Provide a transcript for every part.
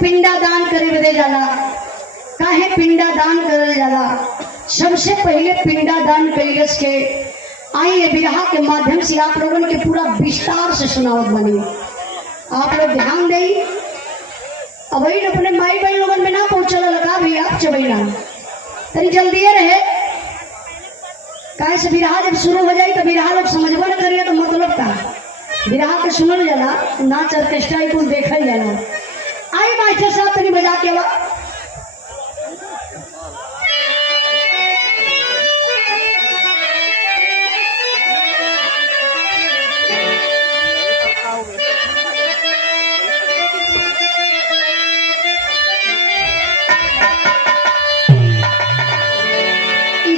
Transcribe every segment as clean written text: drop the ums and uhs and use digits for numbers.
पिंडा दान करे बदे जाला। काहे पिंडा दान करल जाला? सबसे पहले पिंडा दान कइलस के आई ये बिरहा के माध्यम से आप लोगों के पूरा विस्तार से सुनावत बनी। आप लोग ध्यान देई। अब अपने माई बहन लोगन में ना पहुंचल लगा भैया चबैना तरी जल्दी रहे। काहे से बिरहा जब शुरू हो जाए तो बिरहा लोग समझबो न करिए तो मतलब का बिरहा के सुनल जाला, नाच ऑर्केस्ट्रा कुल देखल जाला। आई मास्टर साहब तनी बजा के बा।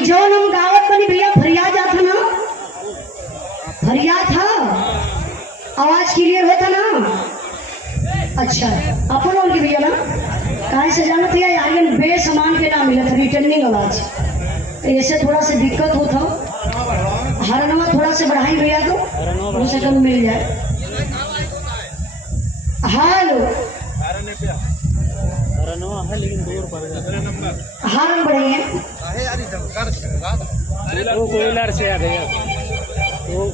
जौन हम गावत बनी भैया फरियाद था ना, फरियाद था, आवाज क्लियर होता ना। अच्छा अपन और की भैया ना कहा से जाना था यार बेसमान के ना मिला था रिटर्निंग आवाज, ऐसे थोड़ा सा दिक्कत होता। हरनवा थोड़ा से बढ़ाई भैया तो हो सके मिल जाए। हेलो हारन बढ़िए वो कोयलर से आ गया वो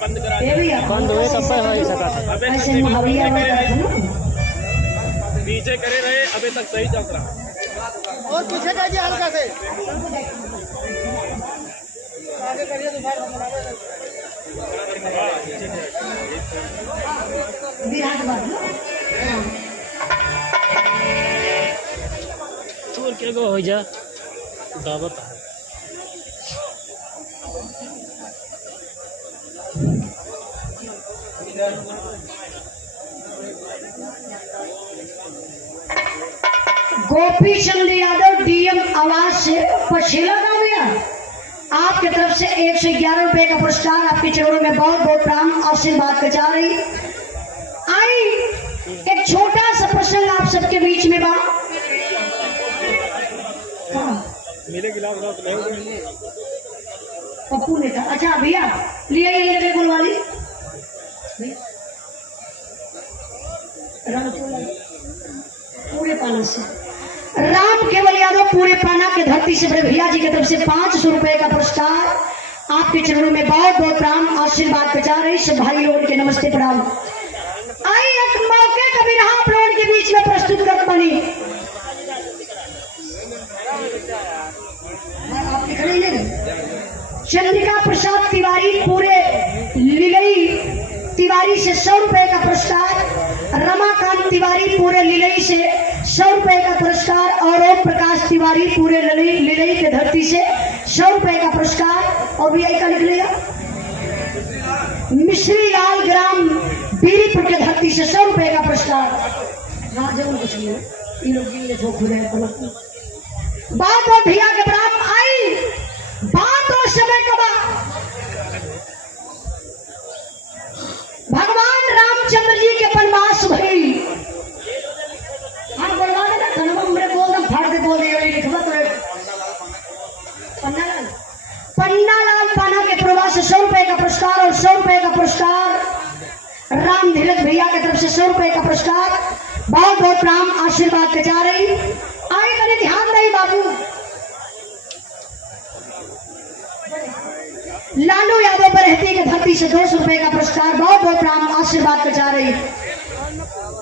बंद हुए तब पर हो सका था। ऐसे मुहैया पीछे करे रहे अभी तक सही चल रहा। और पीछे जाइए हल्का से आगे करिए तो क्या हो जा दावत है। गोपी चंद यादव डीएम आवाज से पछेला का भैया आपकी तरफ से 111 रुपए का पुरस्कार आपके चरणों में बहुत बहुत प्राण आशीर्वाद कचा रही। आई एक छोटा सा प्रसंग आप सबके बीच में बा। मेरे गिलास पप्पू ने कहा अच्छा भैया लिया ये जगह गुलवाली पूरे पाना से राम केवल यादव पूरे पाना के धरती से बड़े भैया जी की तरफ से 500 रुपए का पुरस्कार आपके चरणों में बहुत बहुत प्राण आशीर्वाद बचा रही। सब भाई लोगों के नमस्ते प्रणाम। आई एक मौके का बिरहा आप लोगों के बीच में प्रस्तुत कर बनी। चंद्रिका प्रसाद तिवारी पूरे लिलई तिवारी से 100 रुपए का पुरस्कार, रमाकांत तिवारी पूरे लिलई से 100 रुपए का पुरस्कार और ओम प्रकाश तिवारी पूरे लिलई के धरती से 100 रुपए का पुरस्कार। और भी का लिख लिया मिश्री लाल ग्राम बीरीपुर के धरती से 100 रुपए का पुरस्कार। बात और भैया के बरात आई बात और समय का भगवान रामचंद्र जी के वनवास भई। हम बोलवा देना कन्वा हमरे बोल दम फाड़ दे बोल दे लिखवा तो पन्ना लाल पाना के प्रवास से 100 रुपए का पुरस्कार और 100 रुपए का पुरस्कार राम धीरज भैया की तरफ से 100 रुपए का पुरस्कार। बहुत बहुत प्राण आशीर्वाद कचा रही। आए मैंने ध्यान नहीं बाबू लालू यादव पर रहती के धरती से 200 रुपए का पुरस्कार। बहुत बहुत प्राण आशीर्वाद कचा रही।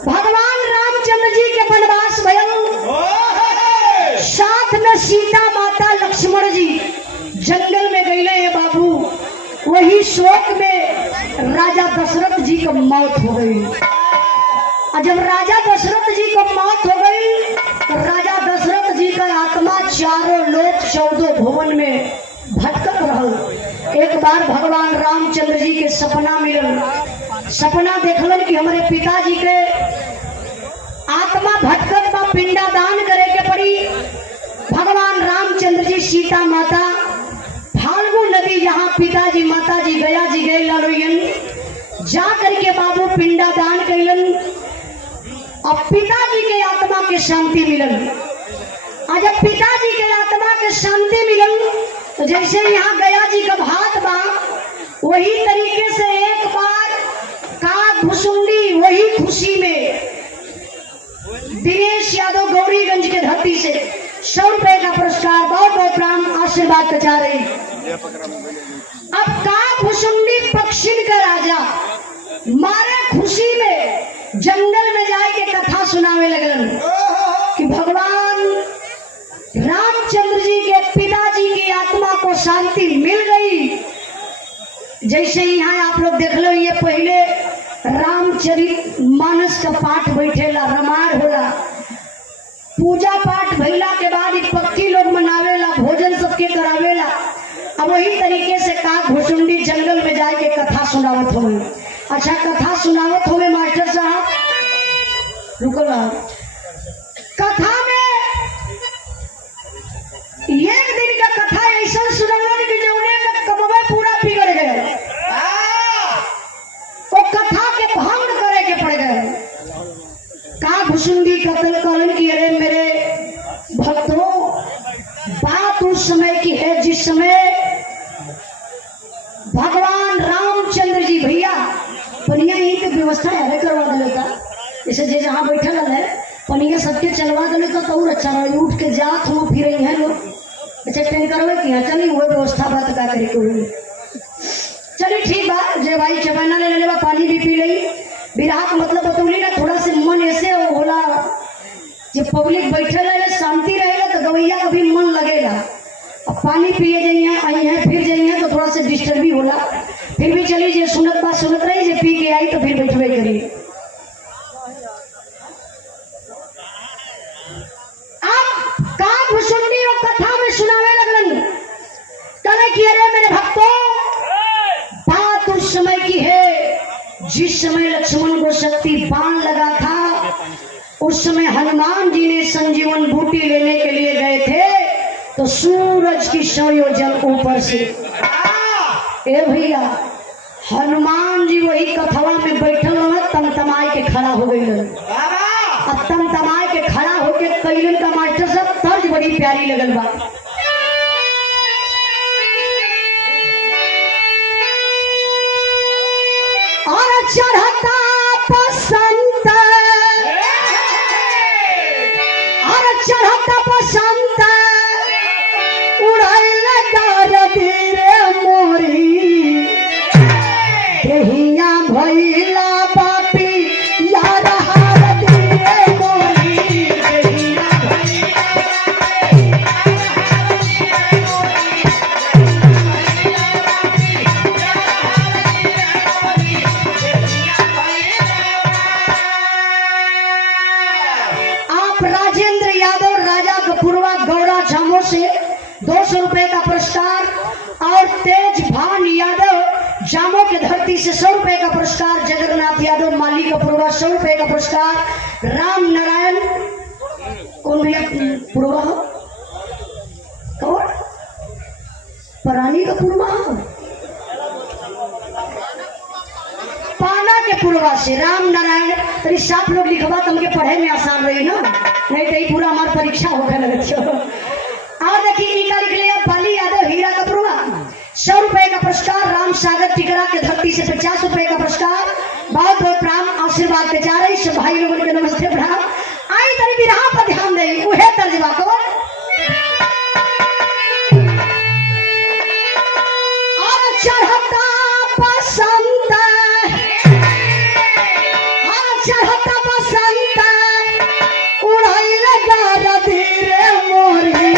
भगवान रामचंद्र जी के वनवास भयल साथ में सीता माता लक्ष्मण जी जंगल में गए हैं बाबू। वही शोक में राजा दशरथ जी को मौत हो गई। और जब राजा दशरथ जी को मौत हो गई तो राजा दशरथ जी का आत्मा चारों लोक 14 भुवन में भटकत रहल। एक बार भगवान रामचंद्र जी के सपना मिलल। सपना देखलन कि हमारे पिताजी के आत्मा भटकत बा, पिंडा दान करे के पड़ी। भगवान रामचंद्र जी सीता माता फाल्गु नदी जहाँ पिताजी माताजी गया जी गए लड़ोयन जा करके बाबू पिंडा दान कैलन और पिताजी के आत्मा के शांति मिलन। और जब पिताजी के आत्मा के शांति मिलन तो जैसे यहाँ गया जी का भात बा वही तरीके से एक बार का घुसुंडी वही खुशी में दिनेश यादव गौरीगंज के धरती से 100 रुपए का पुरस्कार, बहुत बहुत प्रणाम, आशीर्वाद बचा रही। अब काकभुसुंडी पक्षिन का राजा मारे खुशी में जंगल में जाए के कथा सुनावे लगलन कि भगवान रामचंद्र जी के पिताजी की आत्मा को शांति मिल गई। जैसे यहाँ आप लोग देख लो, ये पहले रामचरित मानस का पाठ बैठेला, रामायण होला, पूजा पाठ भइला के बाद पक्की लोग मनावेला, भोजन सबके करावेला। अब वही तरीके से काकभुसुंडी जंगल में जाए के कथा सुनावत हो। अच्छा, कथा सुनावत हो मास्टर साहब, रुको ना। कथा में एक दिन का कथा ऐसा सुनावल कि जौने में कमवे पूरा बिगड़ गए, वो कथा के भंग करे के पड़ गए। काकभुसुंडी कत्ल करन की, अरे मेरे भक्तों, बात उस समय की है जिस समय भगवान रामचंद्र जी भैया पनिया ही की व्यवस्था है करवा दिले था। जैसे जे जहाँ बैठे है पनिया सबके चलवा दिले तो और अच्छा रहा, उठ के जात हुआ फिर है लोग। अच्छा, टैंकर किया चलिए वो व्यवस्था बात का करे कोई। चलिए ठीक बा, जे भाई चबना ले लेवा, पानी भी पी ली। बिरहा का मतलब बतौली ना, थोड़ा से मन ऐसे होला, जब पब्लिक बैठे रहे शांति रहेगा तो गवैया का भी मन लगेगा। अब पानी पिए जाइए, आई हैं फिर जाइए तो थोड़ा सा डिस्टर्ब भी होला। फिर भी चलिए, जे सुनत बात सुनत रही, जे पी के आई तो फिर बैठवे करिए। अब काकभुसुंडी और कथा में सुनावे लगलन, कहे कि अरे मेरे भक्तों, बात उस समय की है जिस समय लक्ष्मण को शक्ति बाण लगा था। उस समय हनुमान जी ने संजीवन बूटी लेने के लिए गए थे तो सूरज की 100 योजन ऊपर से, ए भैया, हनुमान जी वही कथवा में बैठल तमतमाए के खड़ा हो गई। अब तमतमाए के खड़ा होके कैलन का मास्टर साहब तर्ज बड़ी प्यारी लगल बा। और चढ़ता बसंत, और चढ़ता बसंत, उड़ाई लगा रे मोरी, देहिया भइला बापी यार हार दिए मोरी, देहिया भइला आप राजेंद्र यादव राजा कपूरवा गौड़ा झामो से 200 रुपए का पुरस्कार, और तेज भान यादव जामो के धरती से 100 रुपए का पुरस्कार, जगन्नाथ यादव माली कपूरवा 100 रुपए का पुरस्कार, राम नारायण कौन भैया पूर्वा हो, कौन परानी कपूरवा हो, पाना के पूर्वा से राम नारायण। तरी साफ लोग लिखवा तो हमके पढ़े में आसान रही ना, नहीं तो पूरा हमारी परीक्षा होकर लगे। और देखिए इनका लिख लिया बाली यादव हीरा कपूरवा 100 रुपए का पुरस्कार, राम सागर टिकरा के धरती से 50 रुपए का पुरस्कार, बहुत बहुत प्राण आशीर्वाद के जा रही सब भाई लोगों के नमस्ते प्रणाम। आई तरी बिरहा पर ध्यान दें, उहे तर्जमा को और चढ़ता बसंत, और चढ़ता बसंत, उड़ाई लगा रे मोरी,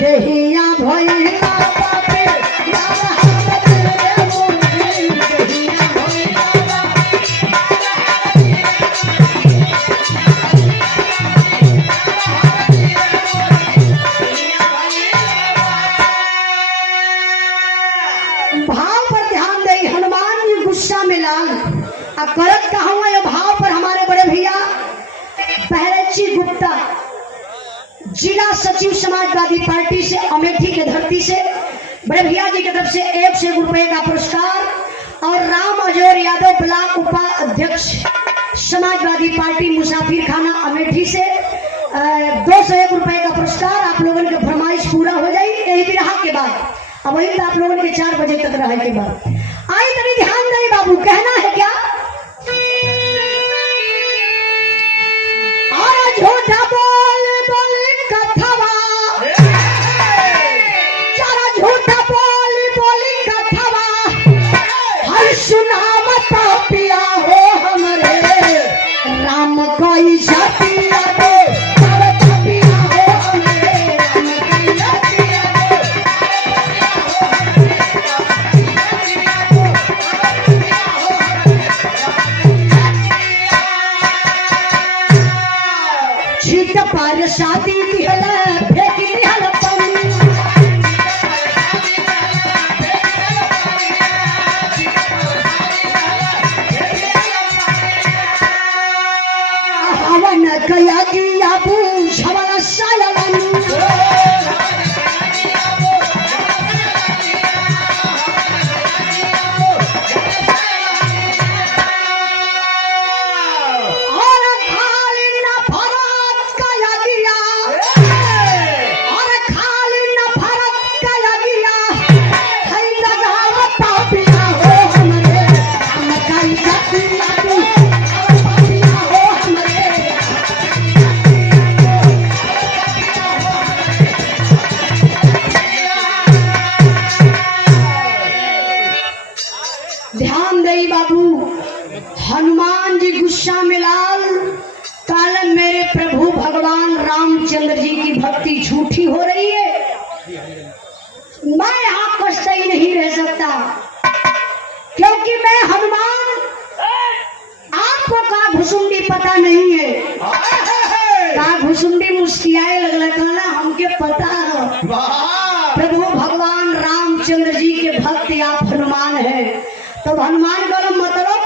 देहिया भइला बापे यार हाथ रे मोरी, देहिया भइला बापे भाव पर ध्यान दे। हनुमान जी गुस्सा में लाल अब करत का हुआ ये भाव पर हमारे बड़े भैया बहरची गुप्ता जिला सचिव समाजवादी पार्टी से अमेठी के धरती से बड़े भैया जी की तरफ से 101 रुपए का पुरस्कार, और राम अजोर यादव ब्लॉक उपाध्यक्ष समाजवादी पार्टी मुसाफिर खाना अमेठी से 201 रुपए का पुरस्कार। आप लोगों की फरमाइश पूरा हो जाए यही बिरहा के बाद, अब वही तो आप लोगों के 4 बजे तक रहे के बाद। आई तभी ध्यान दे बाबू, कहना है क्या? और कई जातिया दो अरे पापिया हो हमरे राम कई जातिया छीट पर शादी दिहला फेंक दिहला पानी हवन कया किया पूछ हवन सायवन और खाली न भरत कया किया और खाली न भरत कया किया कई लगाव पापिया हो हमरे हम कई जातिया तू पापिया हो हमरे ध्यान दई बाबू हनुमान जी गुस्सा में लाल काल मेरे प्रभु भगवान रामचंद्र जी की भक्ति झूठी हो रही है। मैं यहाँ पर सही नहीं रह सकता क्योंकि मैं हनुमान आपको का घुसुंडी पता नहीं है का घुसुंडी मुस्कियाए लगला कहना हमके पता है प्रभु भगवान रामचंद्र जी के भक्त आप हनुमान है। तो हनुमान का मतलब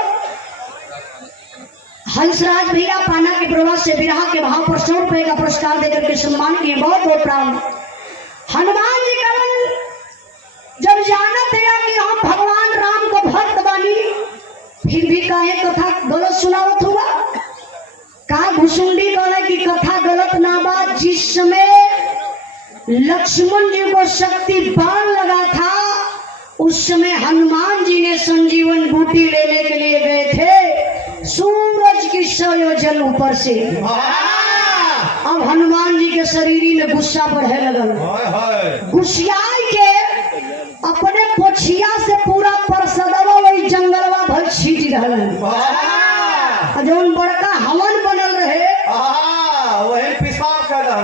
हंसराज भैया पाना के प्रवास से विरहा के भाव पर 100 रुपए का पुरस्कार देकर के सम्मान किए बहुत बहुत प्राण। हनुमान जी करण जब जाना था कि हम भगवान राम को भक्त बानी फिर भी काहे कथा गलत सुनावत हुआ का घुसुंडी कहले की कथा गलत ना बात। जिस समय लक्ष्मण जी को शक्ति बाण लगा था उस समय हनुमान जी ने संजीवन बूटी लेने के लिए गए थे सूरज की 100 योजन ऊपर से। अब हनुमान जी के शरीर में गुस्सा बढ़े लगल गुस्सियाई के अपने पोछिया से पूरा परसदवा वही जंगलवा भर छीट रहलन जौन बड़का हवन बनल रहे वही पेशाब कर रहा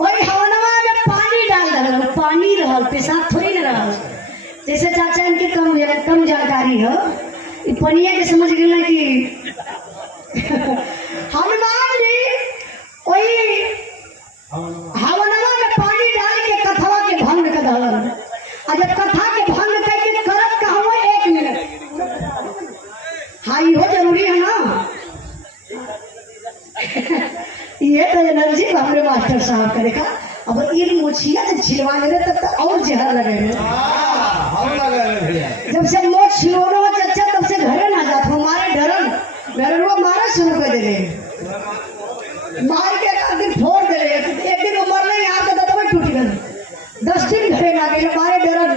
वही हवनवा में पानी डाल रहल पानी रहल पेशाब थोड़ी न रहल। जैसे चाचा इनके कम जानकारी है पनिया के समझ गए कि हनुमान जी वही हवनवा में पानी डाल के कथवा के भंग कर दहलन और जब कथा के भंग करके करत कहवा 1 मिनट हाँ इहो जरूरी है ना ये तो एनर्जी हमारे मास्टर साहब का देखा। अब ये मोछिया से छिलवा ले तब तो और जहर लगे जब से मोछ छिलोनो चच्चा तब से घरे ना जात हमारे डरन वो मारा शुरू कर दे मार के एक दिन फोड़ दे एक दिन उमर में यहाँ का दतवा टूट गए 10 दिन घरे ना गए हमारे डरन।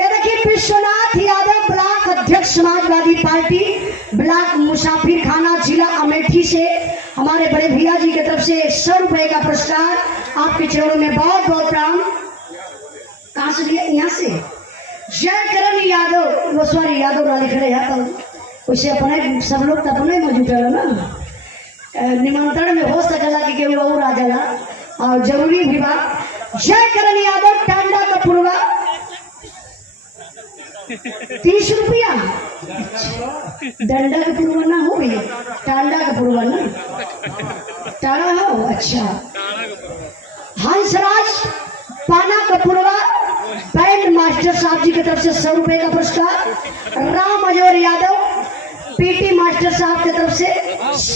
ये देखिए विश्वनाथ यादव ब्लॉक अध्यक्ष समाजवादी पार्टी ब्लॉक मुसाफिर खाना जिला अमेठी से हमारे बड़े भैया जी की तरफ से 100 रुपए का पुरस्कार आपके चरणों में बहुत बहुत प्रणाम। कहाँ से लिया यहाँ से जय करण यादव वो सॉरी यादव ना लिख रहे हैं तो उसे अपने सब लोग तो अपने मौजूद है ना निमंत्रण में हो सकला कि केहू और आ जाला और जरूरी भी बात। जय करण यादव टांडा का पूर्वा 30 रुपया डंडा का पूर्वा ना हो भैया टांडा का पूर्वा ना टाड़ा हो अच्छा। हंसराज पाना का पूर्वा बैंड मास्टर साहब जी की तरफ से 100 रुपए का पुरस्कार। राम अजोर यादव पीटी मास्टर साहब की तरफ से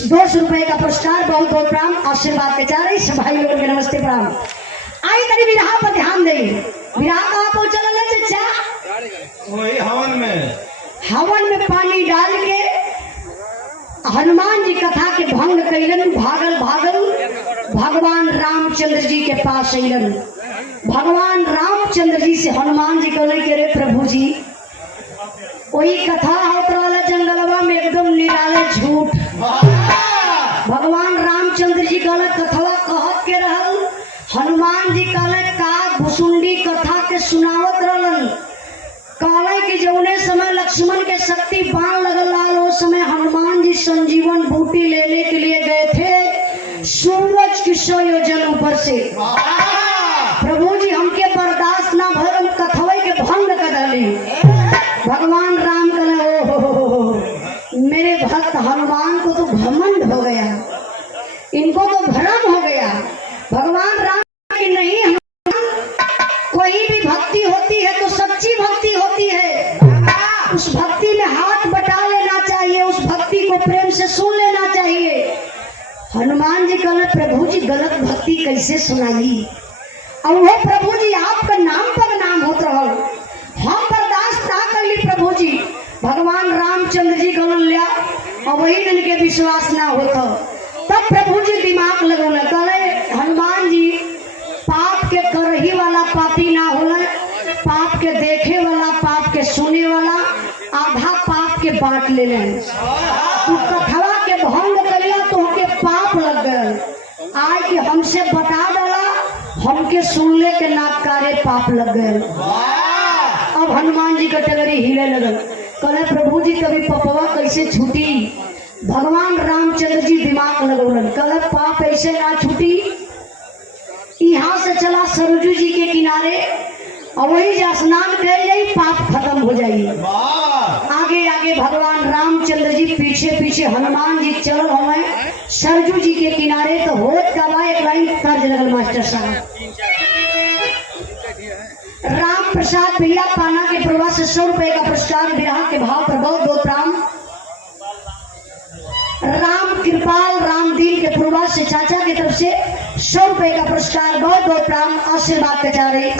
200 रुपए का पुरस्कार बहुत बहुत प्रणाम आशीर्वाद के चाह रही भाई लोगों के नमस्ते प्रणाम। आई तरी विराह पर ध्यान देंगे विराह कहाँ पहुंचल चचा वही हवन में पानी डाल के हनुमान जी कथा के भंग कैलन भागल भगवान रामचंद्र जी के पास अलन। भगवान रामचंद्र जी से हनुमान जी कहले के रे प्रभु जी वही कथा होत रहल जंगलवा में एकदम निराले झूठ। भगवान रामचंद्र जी कहले कथवा कहत के रहल हनुमान जी कहले का भुसुंडी कथा के सुनावत रहलन काले की जौने समय लक्ष्मण के शक्ति बाण लगल लाल, उस समय हनुमान जी संजीवन बूटी लेने के लिए गए थे सूरज की 100 योजन ऊपर से। प्रभु जी हमके बर्दाश्त ना भर, हम कथवे के भंग कर डाली। भगवान राम कहे ओ मेरे भक्त हनुमान को तो घमंड हो गया, इनको तो भ्रम हो गया। भगवान राम की नहीं, कोई भी भक्ति होती है तो सच्ची भक्ति होती है, उस भक्ति में हाथ बटा लेना चाहिए, उस भक्ति को प्रेम से सुन लेना चाहिए। हनुमान जी कहले प्रभु जी गलत भक्ति कैसे सुनाई, और वो प्रभु जी आपका नाम पर नाम होत रहो, हम बर्दाश्त ना कर ली प्रभु जी। भगवान रामचंद्र जी कहलन लिया, और वही इनके विश्वास ना होता। तब प्रभु जी दिमाग लगौले, कहले हनुमान जी पाप के करही वाला पापी ना होला, पाप के देखे वाला, पाप के सुने वाला, आधा पाप के बांट ले ले। तू कथवा के भंग करिया तो के पाप लग गए, आज के हमसे बता डाला, हमके सुनले के नाकारे पाप लग गए। अब हनुमान जी का टगरी हिले लगल, कहले प्रभु जी कभी पपवा कैसे छूटी। भगवान रामचंद्र जी दिमाग लगौलन, कहले पाप ऐसे ना छूटी, यहाँ से चला सरजू जी के किनारे और वही स्नान कर जाई, पाप खत्म हो जाइए। आगे आगे भगवान रामचंद्र जी, पीछे पीछे हनुमान जी चल हमें सरजू जी के किनारे। तो होत का बा एक लाइन तर्ज लगल मास्टर साहब, राम प्रसाद भैया पाना के प्रवाह से 100 रुपए का पुरस्कार विराह के भाव पर बहुत बहुत राम कृपाल रामदीन के पूर्वा से चाचा की तरफ से 100 रुपए का पुरस्कार बहुत बहुत राम आशीर्वाद के जा रही।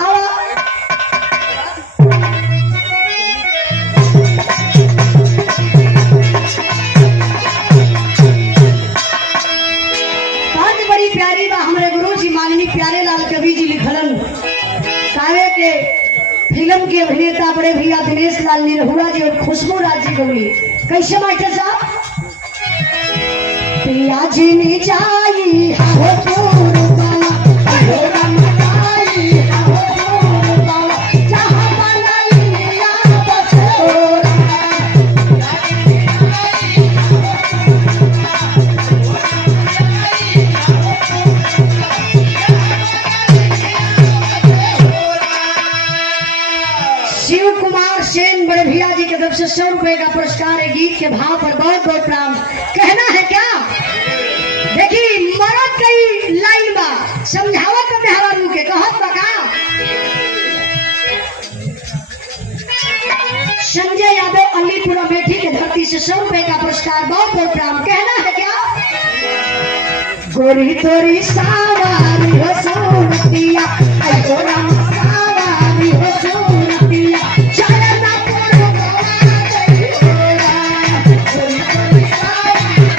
बहुत बड़ी प्यारी बा हमारे गुरु जी माननीय प्यारे लाल कवि जी लिखलन, कावे के फिल्म के अभिनेता बड़े भैया दिनेश लाल निरहुआ जी और खुशबू राज जी गौली। कैसे मास्टर साहब, पियाजी जाई हो पूर्वा, हो रमताई हो पूर्वा, जहाँ बनलिया बसोरा। शिव कुमार सेन बड़े भैया जी की तरफ से 100 रुपए का पुरस्कार है, गीत के भाव पर बहुत बहुत प्रणाम। कहना है क्या, देखिए मरद कई लाइन बा समझावत में हवा के कहत बका। संजय यादव अलीपुरा बेटी के धरती से 100 रुपए का पुरस्कार बहुत बहुत प्रणाम। कहना है क्या, गोरी तोरी सावारी हो सोनतिया, आई गोरा सावारी हो सोनतिया, चलना कोरो गवा गई गोरा, गोरी तोरी सावारी हो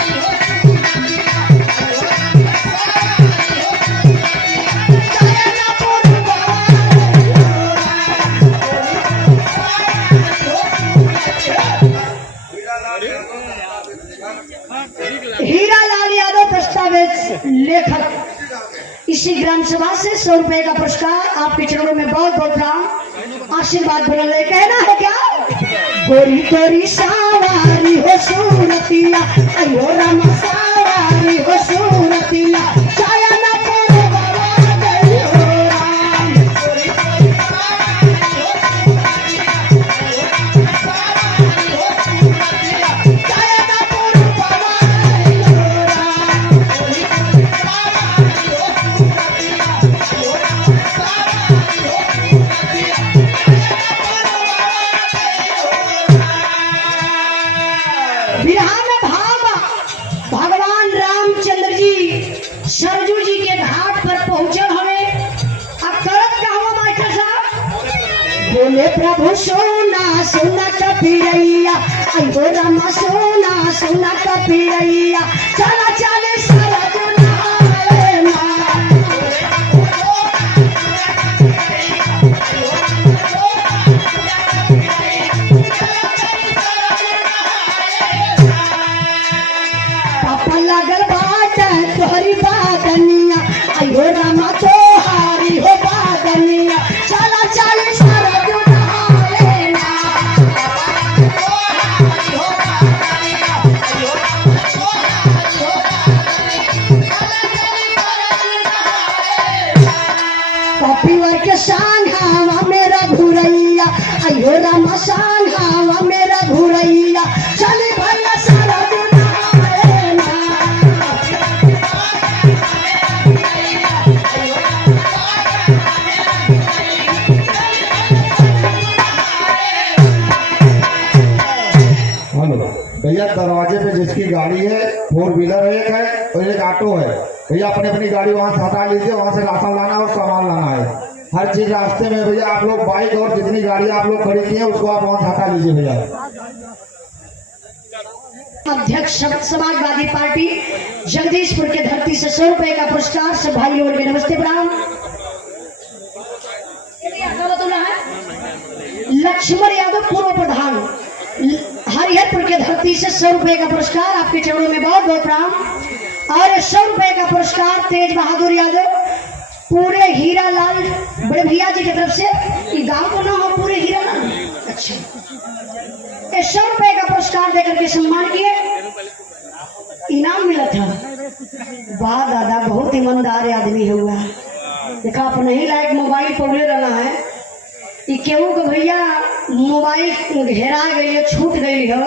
चलना कोरो गवा गई। हीरा लाल यादव प्रस्तावित लेखक, इसी ग्राम सभा से 100 रुपए का पुरस्कार आपके चरणों में बहुत बहुत राम आशीर्वाद बना ले। कहना है क्या, गोरी तोरी सावारी हो सूरतिया, अयो राम सावारी हो सूरतिया, चाया ना कोरो गवा गई हो राम, गोरी तोरी सावारी हो सूरतिया, चाया ना कोरो गवा गई हो राम, गोरी तोरी सावारी हो बिहार में भाव भगवान रामचंद्र जी सरजू जी के घाट पर पहुंचल हमें। अब करत का हुआ मास्टर साहब, बोले प्रभु सोना सोना कपिरैया, अयो रामा सोना सोना कपिरैया, चला चले सरजू नहाए ना। पापा लगल बाट तोहरी बादनिया, अयो रामा तोहारी हो बादनिया, चला चल सरजू नहाए ना। हे राम शान हवा मेरा घुरैया चली भैया सारा दुनिया ना। हेलो भैया, दरवाजे पे जिसकी गाड़ी है 4 व्हीलर एक है और एक ऑटो है, भैया अपनी अपनी गाड़ी वहाँ से हटा लीजिए। वहाँ से राशन लाना और सामान लाना है, हर चीज रास्ते में। भैया आप लोग बाइक और जितनी गाड़ी आप लोग खड़ी की है उसको आप वहाँ से हटा लीजिए भैया। अध्यक्ष समाजवादी पार्टी जगदीशपुर के धरती से 100 रुपए का पुरस्कार से भाई और के नमस्ते प्रणाम। लक्ष्मण यादव पूर्व प्रधान हरिहरपुर के धरती से 100 रुपए का पुरस्कार, आपके चरणों में बहुत बहुत प्रणाम। और 100 रुपए का पुरस्कार तेज बहादुर यादव पूरे हीरा लाल बड़े भैया जी की तरफ से। ये गांव को ना हो पूरे हीरा लाल, अच्छा 100 रुपए का पुरस्कार देकर के सम्मान किए, इनाम मिला था। वाह दादा, बहुत ईमानदार आदमी है हुआ। देखा अपने ही लायक मोबाइल पकड़े रहना है। ये केहू को भैया मोबाइल हेरा गई है, छूट गई हो,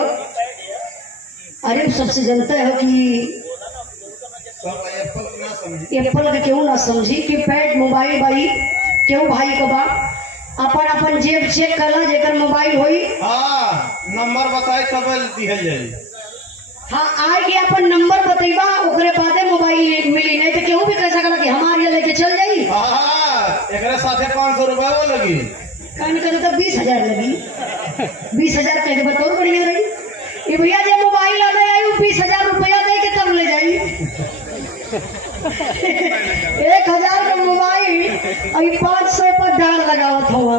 अरे सबसे जनता है कि एप्पल का क्यों ना समझी कि पैड मोबाइल भाई क्यों भाई को बा अपन अपन जेब चेक करला जेकर मोबाइल होई। हाँ, नंबर बताए तब दिहल जाई। हाँ, आगे अपन नंबर बतैबा ओकरे बादे मोबाइल मिली, नहीं तो केहू भी कह सकला कि हमारे ये लेके चल जाई। हाँ, एकरे साथे 500 रुपए वो लगी, कहने का तो 20,000 लगी। 20,000 कह दे तो बढ़िया रही। ये भैया जब मोबाइल आ गया 20,000 रुपया दे के तब ले जाई। 1,000 का मोबाइल अभी 500 पर डाल लगावत हुआ,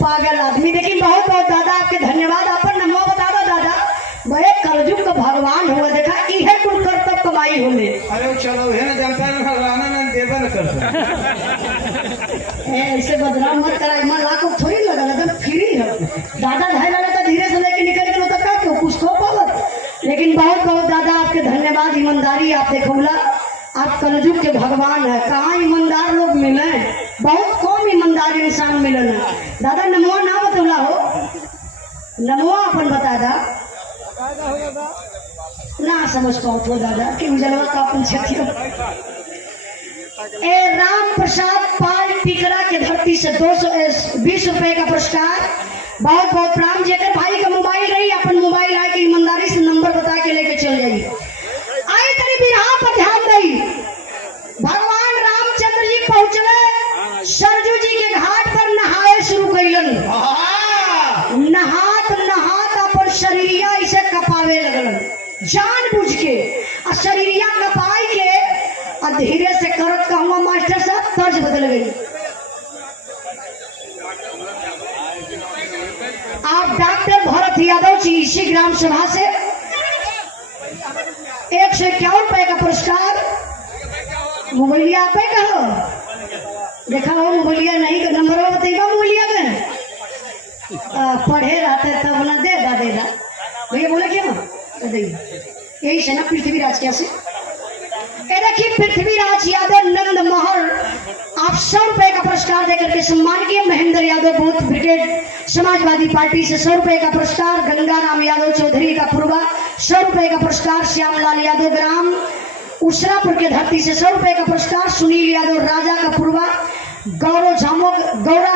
पागल आदमी। लेकिन बहुत बहुत दादा आपके धन्यवाद। अपन नमो बता दो दादा, बड़े कलयुग का भगवान हुआ, देखा इहे कुल कर तब कमाई होले। अरे चलो है ना, जनता ने लाना ना देबे न करता। ऐसे बदनाम मत करा, मन लाख थोड़ी लगा लगा फ्री है दादा। ढाई लगा तो धीरे से लेके निकल के तो का क्यों कुछ खो पावत। लेकिन बहुत बहुत दादा आपके धन्यवाद। ईमानदारी आप देखौला, आप कलयुग के भगवान है। कहाँ ईमानदार लोग मिले, बहुत कम ईमानदार इंसान मिले ना दादा। नमो ना बतौला हो, नमो अपन बता दा ना समझ पाओ तो दादा कि उजलवा का पूछे। ए राम प्रसाद पाल टिकरा के धरती से 220 रुपए का पुरस्कार, बहुत बहुत प्रणाम। जेकर भाई का मोबाइल रही अपन मोबाइल आके ईमानदारी से नंबर बता के लेके चल जाइए। आई तेरी बिरहा पर ध्यान दई। भगवान रामचंद्र जी पहुंचले सरजू जी के घाट पर, नहाए शुरू कैलन। नहात नहात अपन शरीरिया इसे कपावे लगलन जानबूझ के। और शरीरिया कपाई के और धीरे से करत कहूँगा मास्टर साहब तर्ज बदल गई। आप डॉक्टर भरत यादव जी इसी ग्राम सभा से 151 रुपए का पुरस्कार। मोबाइलिया आप कहो देखा हो, मोबाइलिया नहीं का नंबर बताइएगा। मोबाइलिया का पढ़े रहते तब ना देगा देगा भैया बोले क्या यही से ना पृथ्वीराज कैसे। देखिए पृथ्वीराज यादव नंद महर आप 100 रुपए का पुरस्कार देकर के सम्मान किए। Mahendra Yadav booth brigade Samajwadi party से 100 रुपए का पुरस्कार। गंगाराम यादव चौधरी का पूर्वा 100 रुपए का पुरस्कार। श्यामलाल यादव ग्राम उसरापुर के धरती से 100 रुपए का पुरस्कार। सुनील यादव राजा का पूर्वा गौरा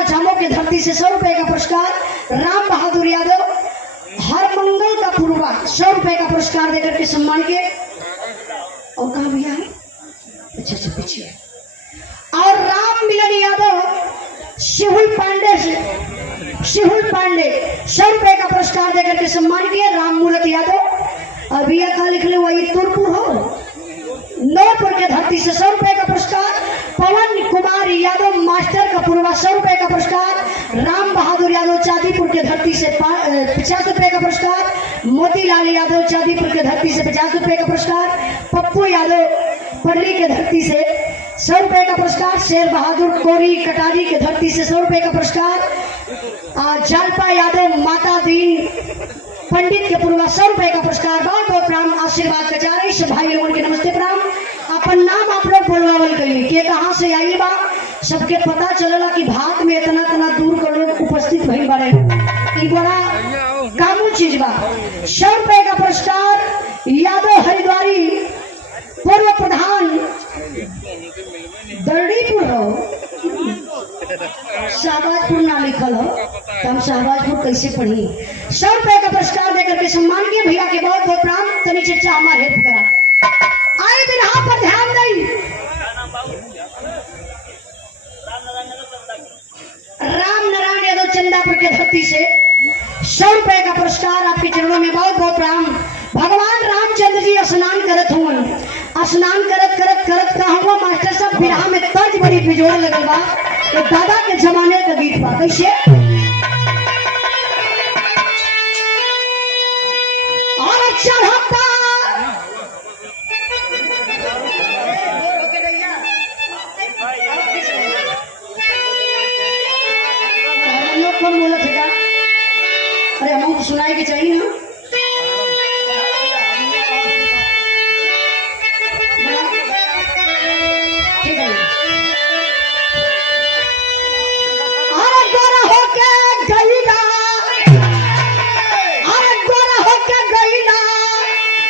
जामो के धरती से 100 रुपए का पुरस्कार। राम बहादुर यादव हरमंगल का पूर्वा 100 रुपए का पुरस्कार देकर के सम्मान किए। और कहा भैया है अच्छा अच्छा पीछे। और राम मिलन यादव शिहुल पांडे 100 रुपए का पुरस्कार देकर के सम्मान किए। राम मूलत यादव और भैया कहा लिख लो वही तुरपुर हो नौपुर के धरती से 100 रुपए का पुरस्कार। पवन कुमार यादव मास्टर का पूर्वा 100 रुपए का पुरस्कार। राम बहादुर यादव चांदीपुर के धरती से 50 रुपए का पुरस्कार। मोतीलाल यादव चांदीपुर के धरती से 50 रुपए का पुरस्कार। पप्पू यादव पल्ली के धरती से 100 रुपए का पुरस्कार। शेर बहादुर कोरी कटारी के धरती से 100 रुपए का पुरस्कार। जालपा यादव माता दीन पंडित के पूर्वा 100 रुपए का पुरस्कार। बहुत बहुत प्रणाम आशीर्वाद का भाई लोगों के नमस्ते प्रणाम। अपन नाम आप लोग बोलवावल करिए कि कहाँ से आई बा सबके पता चलला कि भाग में इतना इतना दूर के लोग उपस्थित भइल बारे। ई बड़ा कामूल चीज बा। 100 रुपए का पुरस्कार यादव हरिद्वारी पूर्व प्रधान दर्दीपुर हो, शाहबाजपुर ना लिखल हो तो हम शाहबाजपुर कैसे पढ़ी। 100 रुपए का पुरस्कार देकर के सम्मान किए भैया के बहुत बहुत प्रणाम। तनी चर्चा हमारे हेल्प करा। आए दिन यहाँ पर ध्यान दई। राम नारायण यादव चंदापुर के धरती से 100 रुपए का पुरस्कार आपके चरणों में बहुत बहुत प्रणाम। भगवान रामचंद्र जी स्नान करत हुआ, स्नान करत करत करत कहा हुआ मास्टर साहब बिरहा में तर्ज बड़ी बिजोड़ लगल बा। तो दादा के जमाने का गीत बा। कैसे? और चढ़ता लोग कौन बोला था? अरे हमको सुनाई के चाहिए ना। ठीक है। अरे गोरा होके गईला, अरे गोरा होके गईला,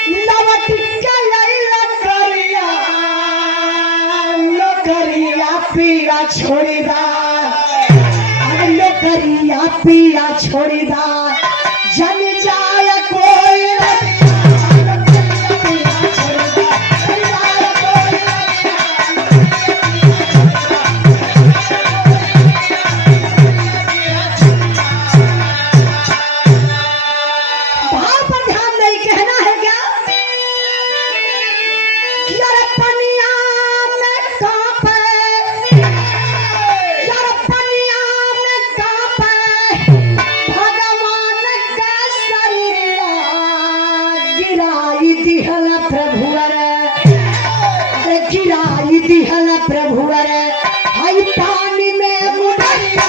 लवट के लैला करिया, लोकरिया पीरा छोड़ी दा, अरे लोकरिया पीरा छोड़ी दा, जन जाए कोई प्रभुवर हई पानी में मुड़िया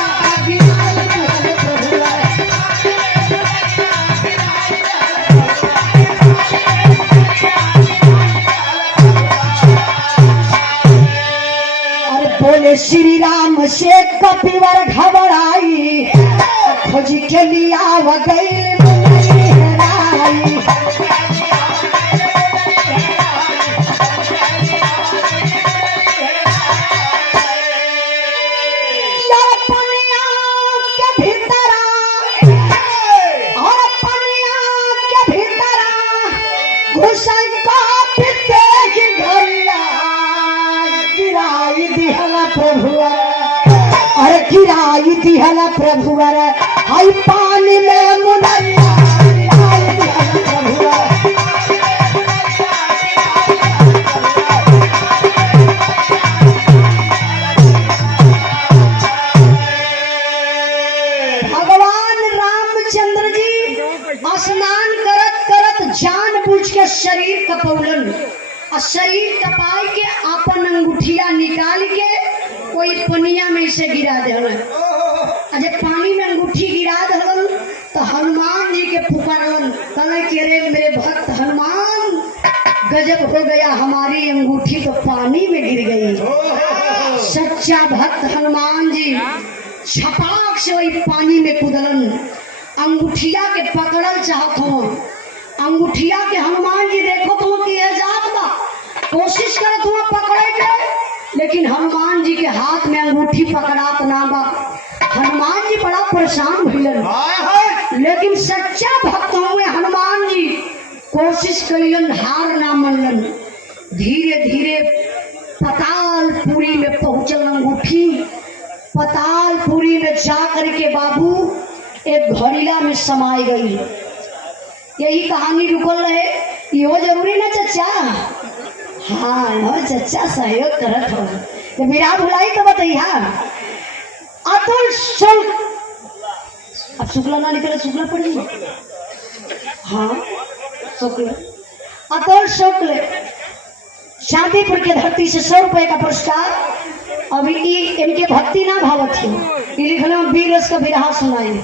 अरे बोले श्री राम से कपिवर घबराई, खोज के लिया गई गिराई दिहला प्रभुवर हई पानी में मुनैया भगवान रामचंद्र जी स्नान करत करत जानबूझ के शरीर कपौलन और शरीर कपाई के अपन अंगूठिया निकाल के कोई पनिया में से गिरा देलन। जब पानी में अंगूठी गिरा देलन तो हनुमान जी के पुकारलन, कहले कि अरे मेरे भक्त हनुमान, गजब हो गया, हमारी अंगूठी तो पानी में गिर गई। सच्चा भक्त हनुमान जी छपाक से वही पानी में कूदलन, अंगूठिया के पकड़ल चाहत हो। अंगूठिया के हनुमान जी देखो तो कि आजाद बा, कोशिश करत हुआ पकड़े के, लेकिन हनुमान जी के हाथ में अंगूठी पकड़ात ना बा। हनुमान जी बड़ा परेशान भइलन, लेकिन सच्चा भक्त हुए हनुमान जी कोशिश कइलन, हार ना मनलन। धीरे धीरे पतालपुरी में पहुंचल अंगूठी। पतालपुरी में जा करके बाबू एक घड़ीला में समाई गई। यही कहानी रुकल रहे, यो जरूरी ना चचा? हाँ हो चचा सहयोग करत हो, तो मेरा भुलाई तो बताइए। अतुल शुक्ल, अब शुक्ला ना निकले शुक्ला पड़ी। हाँ शुक्ल, अतुल शुक्ल शांतिपुर के धरती से 100 रुपए का पुरस्कार। अभी इनके भक्ति ना भावत थी, लिखल वीर रस का बिरहा सुनाई।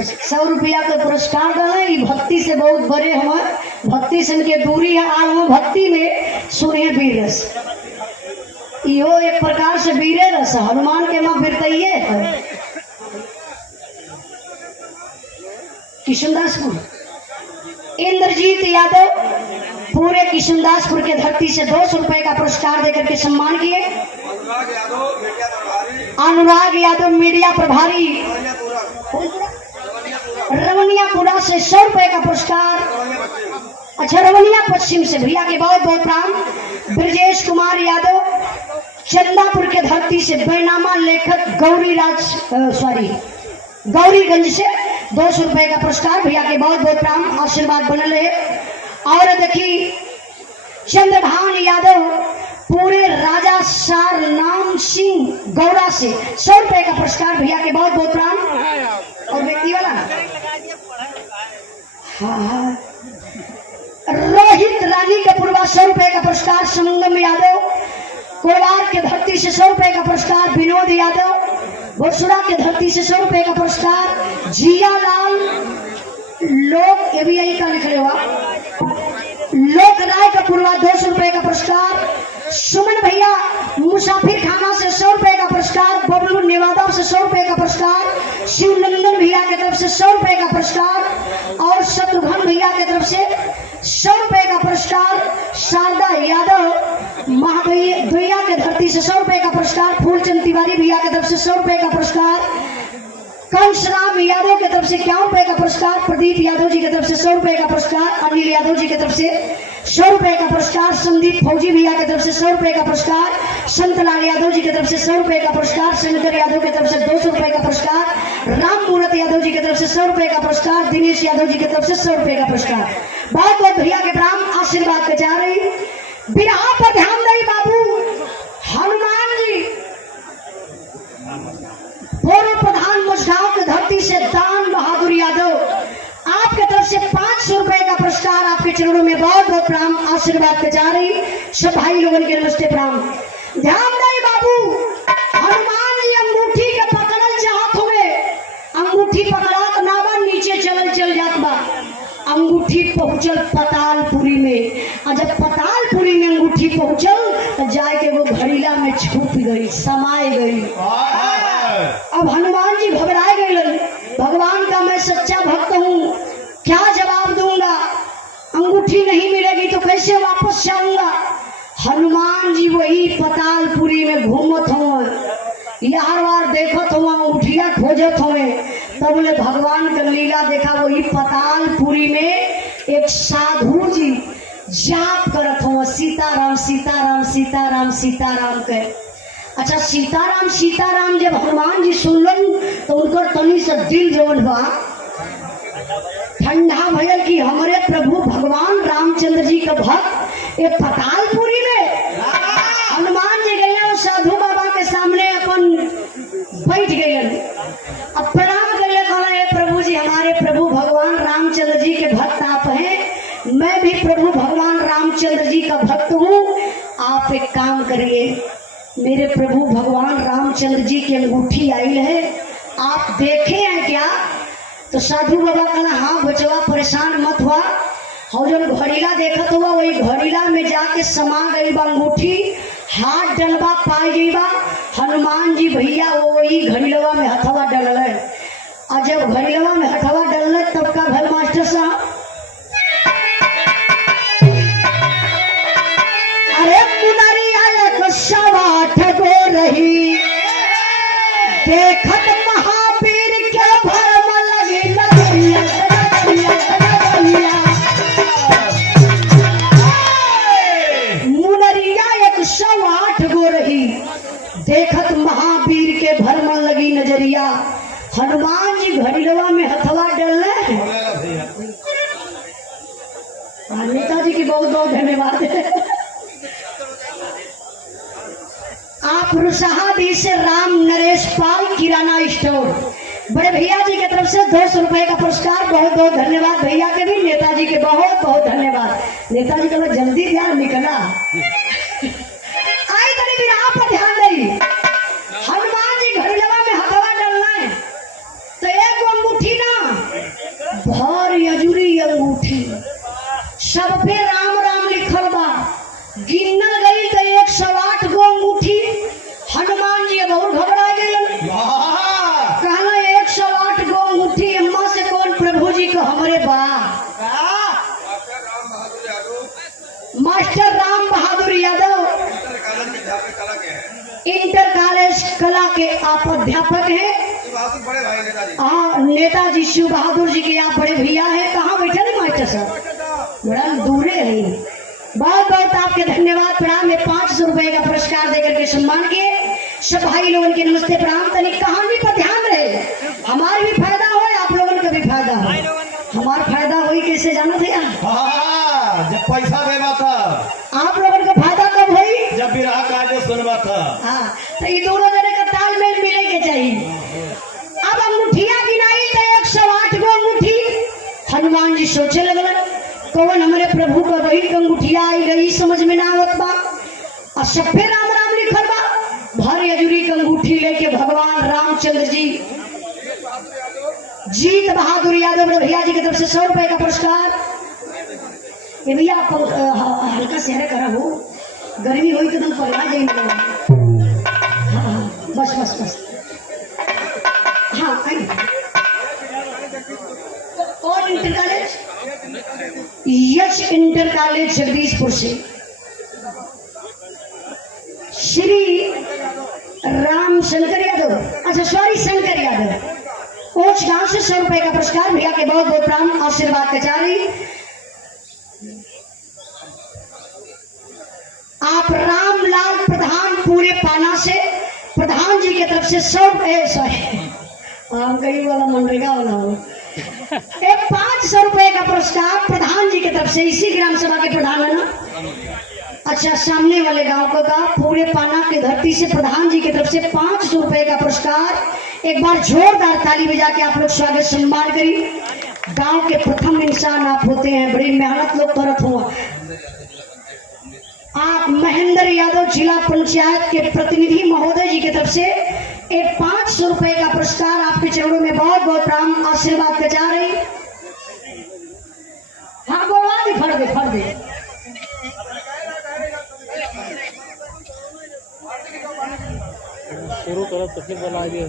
100 रुपया का पुरस्कार डाले, भक्ति से बहुत बड़े हमारे, भक्ति से इनके दूरी है। आज भक्ति में सुने वीर रस, यो एक प्रकार से वीर रस बस हनुमान के माँ फिरतइये किशनदासपुर। इंद्रजीत यादव पूरे किशनदासपुर के धरती से 200 रुपए का पुरस्कार देकर के सम्मान किए। अनुराग यादव मीडिया प्रभारी रवनियापुरा से 100 रुपए का पुरस्कार। अच्छा, रवनिया पश्चिम से भैया के बहुत बहुत प्राण। ब्रजेश कुमार यादव चंदापुर के धरती से बैनामा लेखक गौरीगंज से 200 रुपए का पुरस्कार। भैया के बहुत बहुत प्राण, आशीर्वाद बनल रहे। और देखिए चंद्रभान यादव पूरे राजा सार नाम सिंह गौरा से 100 रुपए का पुरस्कार। भैया के बहुत बहुत प्राण। और व्यक्ति वाला हाँ रोहित रानी कपूरवा 100 रुपए का पुरस्कार। संगम यादव कोलार के धरती से 100 रुपए का पुरस्कार। विनोद यादव बरसुरा के धरती से 100 रुपए का पुरस्कार। जिया लाल लोक एबीआई का लिख रहे हो लोक राय कपूरवा 200 रुपए का पुरस्कार। सुमन भैया मुसाफिर खाना से 100 रुपए का पुरस्कार। बबलू नेवादा से 100 रुपए का पुरस्कार। शिवनंदन भैया की तरफ से 100 रुपए का पुरस्कार। और शत्रुघ्न भैया की तरफ से 100 रुपए का पुरस्कार। शारदा यादव महादैया के धरती से 100 रुपए का पुरस्कार। फूलचंद तिवारी भैया की तरफ से 100 रुपए का पुरस्कार। कंसराम यादव की तरफ से 51 रुपए का पुरस्कार। प्रदीप यादव जी की तरफ से 100 रुपए का पुरस्कार। अनिल यादव जी की तरफ से 100 रुपए का पुरस्कार। संदीप फौजी भैया की तरफ से 100 रुपए का पुरस्कार। संतलाल यादव जी की तरफ से 100 रुपए का पुरस्कार। शंकर यादव की तरफ से 200 रुपए का पुरस्कार। राम मूरत यादव जी की तरफ से 100 रुपए का पुरस्कार। दिनेश यादव जी की तरफ से 100 रुपए का पुरस्कार। बहुत बहुत भैया के प्राण, आशीर्वाद के जा रही। बिरहा पर ध्यान दे बाबू। हनुमान जी पूर्व प्रधान मुझगांव की धरती से दान बहादुर यादव आपके तरफ से 500 रुपए का पुरस्कार। आपके चरणों में बहुत बहुत प्राण, आशीर्वाद के जा रही। सब भाई लोगों के नमस्ते प्राण। ध्यान दे बाबू। हनुमान जी अंगूठी के पकड़ल चाहत हुए, अंगूठी पकड़ात ना बा, नीचे चल जात बा। अंगूठी पहुंचल पतालपुरी में। और जब पतालपुरी में अंगूठी पहुंचल तो जाके वो घड़ीला में छुप गई, समाये गई। अब हनुमान जी घबराए गए। भगवान का मैं सच्चा भक्त हूँ, क्या जवाब दूंगा? अंगूठी नहीं मिलेगी तो कैसे वापस जाऊंगा? हनुमान जी वही पतालपुरी में घूमत हुए, यार वार देखत हुआ, अंगूठिया खोजत हुए। तब बोले भगवान का लीला देखा। वही पतालपुरी में एक साधु जी जाप करत हुआ, सीताराम सीताराम सीताराम सीताराम के। अच्छा, सीताराम सीताराम जब हनुमान जी सुनलन तो उनकर तनी से दिल जवन बा ठंडा भयल कि हमारे प्रभु भगवान रामचंद्र जी का भक्त ये पतालपुरी में। हनुमान जी गए साधु बाबा के सामने अपन बैठ गए। अब प्रणाम करले, कहला हे प्रभु जी, हमारे प्रभु भगवान रामचंद्र जी के भक्त आप हैं, मैं भी प्रभु भगवान रामचंद्र जी का भक्त हूँ। आप एक काम करिए, मेरे प्रभु भगवान रामचंद्र जी की अंगूठी आई है, आप देखे हैं क्या? तो साधु बाबा कहना हाँ बचवा, परेशान मत हुआ। और जब घड़ीला देखत हुआ वही घड़ीला में जाके समा गई बा अंगूठी। हाथ डलवा पाई गई बा। हनुमान जी भैया वही घड़ीलवा में हथवा डल है। और जब घड़ीलवा में हथवा डल तब का भल मास्टर साहब, अरे मुनरिया एक सवाठ गो रही, देखत महावीर के भरम लगी नगरिया। मुनरिया एक 108 गो रही, देखत महावीर के भरम लगी नजरिया। हनुमान जी घड़ीलवा में हथवा डल नेताजी की बहुत बहुत धन्यवाद है। आप रुसहादी से राम नरेश पाल किराना स्टोर, बड़े भैया जी की तरफ से 200 रुपए का पुरस्कार। बहुत बहुत धन्यवाद भैया के भी, नेताजी के बहुत बहुत धन्यवाद। नेताजी का जल्दी ध्यान निकला आई तरी भी पर ध्यान नहीं। हनुमान जी घड़ीलवा में हथवा डलना है तो एक अंगूठी ना भर यजुरी अंगूठी, सब पे राम राम लिखल बा। गिनल गई तो 108 गो अंगूठी। हनुमान जी बहुत इंटर कॉलेज कला के आप अध्यापक हैं। बड़े भाई नेताजी। हाँ, नेताजी शिव बहादुर जी के आप बड़े भैया हैं। कहाँ बैठे थे मास्टर साहब? बड़ा दूरे है। बहुत बहुत आपके धन्यवाद, प्रणाम। 500 रुपए का पुरस्कार देकर के सम्मान किए सब भाई लोगों के नमस्ते प्रणाम। तनिक कहानी पर ध्यान रहे, हमारा भी फायदा हो, आप लोगों का भी फायदा हो। हमारा फायदा हुई कैसे जाना थे? जब पैसा देवा था। आप लोगों का फायदा कब हुई? जब बिरहा काजे सुनवा था। हाँ, तो ये दोनों जने का तालमेल मिले के चाहिए। अब अंगूठिया गिनाई तो 108 गो अंगूठी। हनुमान जी सोचे लगल कौन हमारे प्रभु का वही अंगूठिया आई गई, समझ में ना आवत बा। और सफे राम राम लिखल बा। भर अजूरी की अंगूठी लेके भगवान रामचंद्र जी, जीत बहादुर यादव भैया जी की तरफ से 100 रुपए का पुरस्कार। ये भैया आप हल्का सेहरा करा हो, गर्मी हुई तो तुम पगला जाएंगे। हाँ, बस बस बस। हाँ, और इंटर कॉलेज यश इंटर कॉलेज जगदीशपुर से श्री राम शंकर यादव, अच्छा सॉरी शंकर यादव, कोच गांव से 100 रुपए का पुरस्कार। भैया के बहुत बहुत प्राण आशीर्वाद के चाह रही। आप रामलाल प्रधान पूरे पाना से प्रधान जी की तरफ से 100 गई वाला मनरेगा वाला हो 500 रुपए का पुरस्कार प्रधान जी की तरफ से। इसी ग्राम सभा के प्रधान है ना? अच्छा, सामने वाले गांव का पूरे पाना की धरती से प्रधान जी की तरफ से 500 रुपए का पुरस्कार। एक बार जोरदार ताली बजा के आप लोग स्वागत सम्मान करी। गांव के प्रथम इंसान आप होते हैं, बड़ी मेहनत लोग करत हुआ। आप महेंद्र यादव जिला पंचायत के प्रतिनिधि महोदय जी की तरफ से एक 500 रुपए का पुरस्कार आपके चरणों में बहुत बहुत प्राण आशीर्वाद के जा रही। हाँ, बोलवा दे, फड़ दे, फड़ दे। शुरू करो तो फिर बना दिए।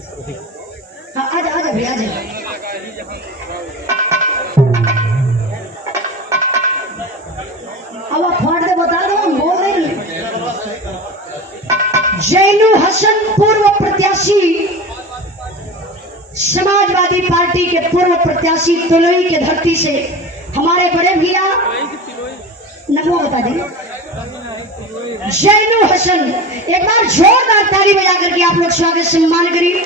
हाँ, आजा आजा भैया, आजा। अब आप फट दे, बता दो, हम बोल रहे हैं। जैनू हसन पूर्व प्रत्याशी, समाजवादी पार्टी के पूर्व प्रत्याशी, तुलई के धरती से हमारे बड़े भैया नमो बता दें जैनू हसन। एक बार जोरदार ताली बजा करके आप लोग स्वागत सम्मान करिए।